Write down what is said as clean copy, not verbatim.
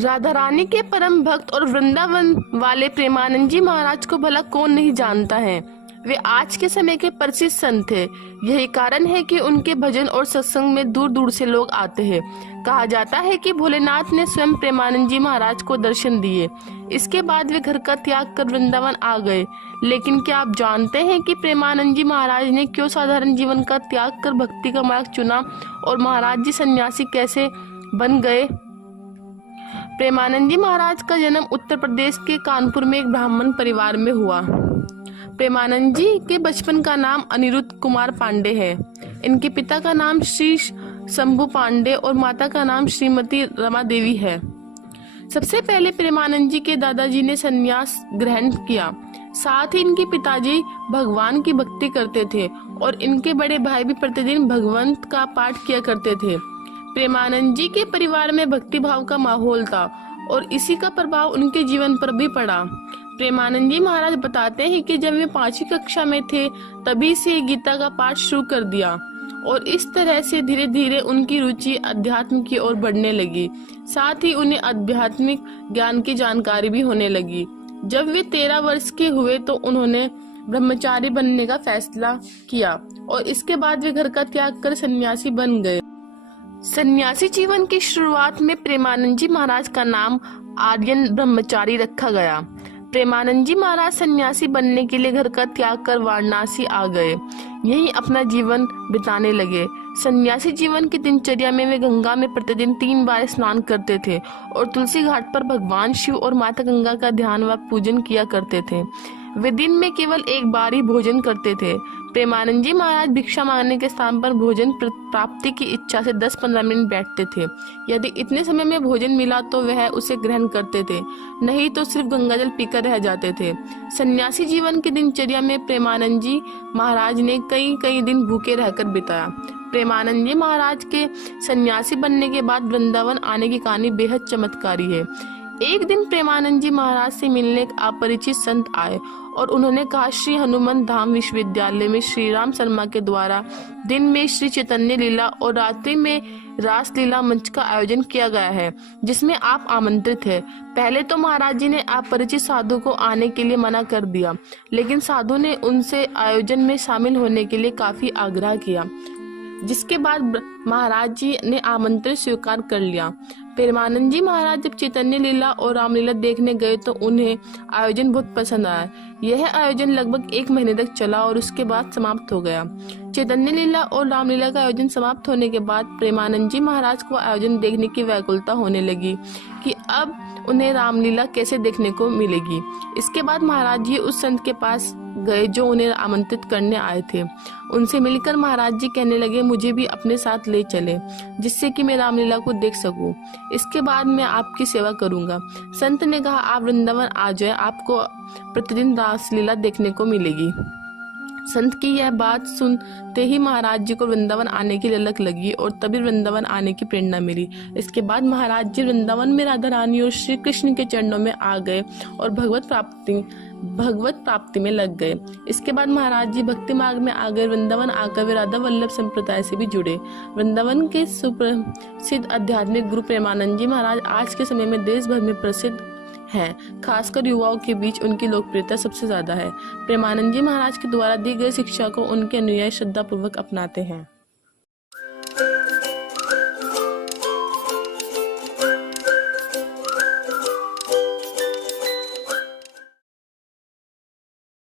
राधा रानी के परम भक्त और वृंदावन वाले प्रेमानंद जी महाराज को भला कौन नहीं जानता है। वे आज के समय के प्रसिद्ध संत थे। यही कारण है कि उनके भजन और सत्संग में दूर दूर से लोग आते हैं। कहा जाता है कि भोलेनाथ ने स्वयं प्रेमानंद जी महाराज को दर्शन दिए। इसके बाद वे घर का त्याग कर वृंदावन आ गए। लेकिन क्या आप जानते हैं कि प्रेमानंद जी महाराज ने क्यों साधारण जीवन का त्याग कर भक्ति का मार्ग चुना और महाराज जी सन्यासी कैसे बन गए? प्रेमानंद जी महाराज का जन्म उत्तर प्रदेश के कानपुर में एक ब्राह्मण परिवार में हुआ। प्रेमानंद जी के बचपन का नाम अनिरुद्ध कुमार पांडे है। इनके पिता का नाम श्री शंभू पांडे और माता का नाम श्रीमती रमा देवी है। सबसे पहले प्रेमानंद जी के दादाजी ने संन्यास ग्रहण किया। साथ ही इनके पिताजी भगवान की भक्ति करते थे और इनके बड़े भाई भी प्रतिदिन भगवंत का पाठ किया करते थे। प्रेमानंद जी के परिवार में भक्ति भाव का माहौल था और इसी का प्रभाव उनके जीवन पर भी पड़ा। प्रेमानंद जी महाराज बताते हैं कि जब वे 5वीं कक्षा में थे तभी से गीता का पाठ शुरू कर दिया और इस तरह से धीरे धीरे उनकी रुचि अध्यात्म की ओर बढ़ने लगी। साथ ही उन्हें आध्यात्मिक ज्ञान की जानकारी भी होने लगी। जब वे 13 वर्ष के हुए तो उन्होंने ब्रह्मचारी बनने का फैसला किया और इसके बाद वे घर का त्याग कर सन्यासी बन गए। सन्यासी जीवन की शुरुआत में प्रेमानंद जी महाराज का नाम आर्यन ब्रह्मचारी रखा गया। प्रेमानंद जी महाराज सन्यासी बनने के लिए घर का त्याग कर वाराणसी आ गए। यहीं अपना जीवन बिताने लगे। सन्यासी जीवन की दिनचर्या में वे गंगा में प्रतिदिन 3 बार स्नान करते थे और तुलसी घाट पर भगवान शिव और माता गंगा का ध्यान व पूजन किया करते थे। वे दिन में केवल 1 बार ही भोजन करते थे। प्रेमानंद जी महाराज भिक्षा मांगने के स्थान पर भोजन प्राप्ति की इच्छा से 10-15 मिनट बैठते थे। यदि इतने समय में भोजन मिला तो वह उसे ग्रहण करते थे, नहीं तो सिर्फ गंगाजल पीकर रह जाते थे। सन्यासी जीवन की दिनचर्या में प्रेमानंद जी महाराज ने कई दिन भूखे रहकर बिताया। प्रेमानंद जी महाराज के सन्यासी बनने के बाद वृंदावन आने की कहानी बेहद चमत्कारी है। एक दिन प्रेमानंद जी महाराज से मिलने एक अपरिचित संत आए और उन्होंने कहा, श्री हनुमान धाम विश्वविद्यालय में श्री राम शर्मा के द्वारा दिन में श्री चैतन्य लीला और रात्रि में रास लीला मंच का आयोजन किया गया है, जिसमें आप आमंत्रित हैं। पहले तो महाराज जी ने अपरिचित साधु को आने के लिए मना कर दिया, लेकिन साधु ने उनसे आयोजन में शामिल होने के लिए काफी आग्रह किया, जिसके बाद महाराज जी ने आमंत्रण स्वीकार कर लिया। प्रेमानंद जी महाराज जब चैतन्य लीला और रामलीला देखने गए तो उन्हें आयोजन बहुत पसंद आया। यह आयोजन लगभग 1 महीने तक चला और उसके बाद समाप्त हो गया। चैतन्य लीला और रामलीला का आयोजन समाप्त होने के बाद प्रेमानंद जी महाराज को आयोजन देखने की व्याकुलता होने लगी कि अब उन्हें रामलीला कैसे देखने को मिलेगी। इसके बाद महाराज जी उस संत के पास गए जो उन्हें आमंत्रित करने आए थे। उनसे मिलकर महाराज जी कहने लगे, मुझे भी अपने साथ ले चले जिससे कि मैं रामलीला को देख सकूं। इसके बाद मैं आपकी सेवा करूंगा। संत ने कहा, आप वृंदावन आ जाए, आपको प्रतिदिन रासलीला देखने को मिलेगी। संत की यह बात सुनते ही महाराज जी को वृंदावन आने की ललक लगी और तभी वृंदावन आने की प्रेरणा मिली। इसके बाद महाराज जी वृंदावन में राधा रानी और श्री कृष्ण के चरणों में आ गए और भगवत प्राप्ति में लग गए। इसके बाद महाराज जी भक्ति मार्ग में आ गए। वृंदावन आकर वे राधा वल्लभ संप्रदाय से भी जुड़े। वृंदावन के सुप्रसिद्ध आध्यात्मिक गुरु प्रेमानंद जी महाराज आज के समय में देश भर में प्रसिद्ध हैं। खासकर युवाओं के बीच उनकी लोकप्रियता सबसे ज्यादा है। प्रेमानंद जी महाराज के द्वारा दी गई शिक्षा को उनके अनुयायी श्रद्धा पूर्वक अपनाते हैं।